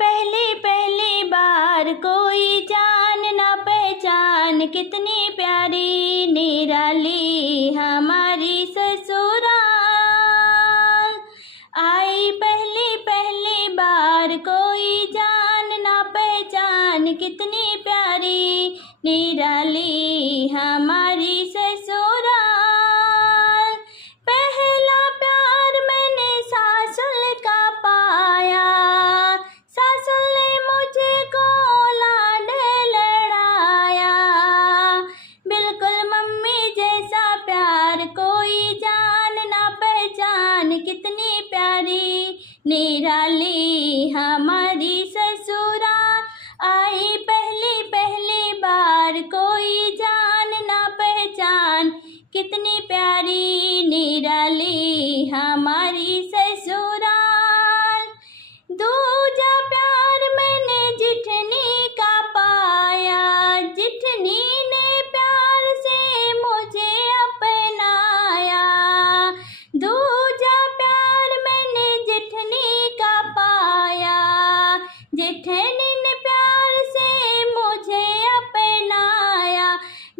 पहली पहली बार कोई जान ना पहचान, कितनी प्यारी निराली हमारी ससुराल। आई पहली पहली बार कोई जान ना पहचान, कितनी प्यारी निराली हमारी ससुराल। पहला प्यार मैंने सासुल का पाया, सासुल ने मुझको लाड लड़ाया। बिल्कुल मम्मी जैसा प्यार कोई जान ना पहचान, कितनी प्यारी निराली हमारी ससुराल। आई पहली पहली बार कोई जान ना पहचान, कितनी प्यारी निराली हमारी ससुराल। दूजा प्यार मैंने जिठनी का पाया, जिठनी ने प्यार से मुझे अपनाया। दूजा प्यार मैंने जिठनी का पाया, जिठनी ने प्यार से मुझे अपनाया।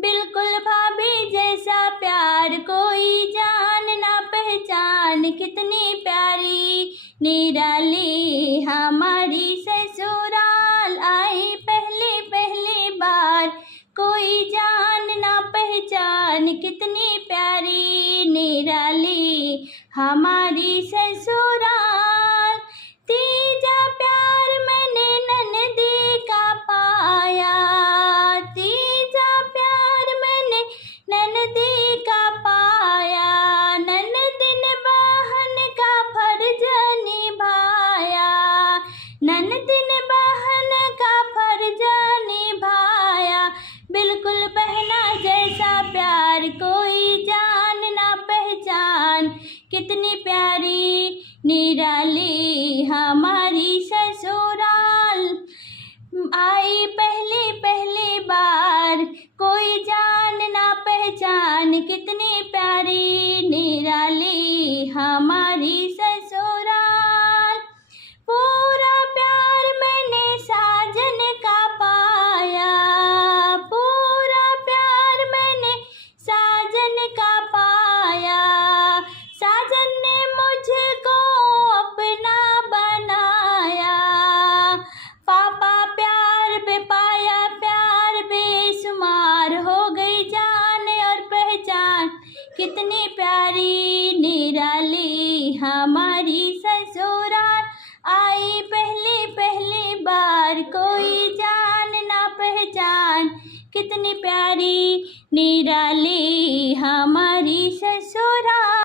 बिल्कुल भाभी जैसा प्यार कोई जान ना पहचान, कितनी प्यारी निराली हमारी ससुराल। आई पहली पहली बार कोई जान ना पहचान, कितनी प्यारी निराली हमारी ससुराल। तीजा प्यार मैंने ननदी का पाया, तीजा प्यार मैंने ननदी का पाया। ननदी ने बहन का फर्ज निभाया, ननदी ने बहन का फर्ज निभाया। बिल्कुल बहना जैसा प्यार कोई जान ना पहचान, कितनी प्यारी निराली हमारी ससुराल। आई पहली पहली बार कोई जान ना पहचान, कितनी प्यारी निराली हमारी ससुराल। पूरा प्यार मैंने साजन का पाया, पूरा प्यार मैंने साजन का पाया। साजन ने मुझको अपना बनाया। पापा प्यार पे पाया, प्यार बेशुमार हो गई जान और पहचान, कितनी प्यारी निराली हमारी ससुराल। आई पहली पहली बार कोई जान ना पहचान, कितनी प्यारी निराली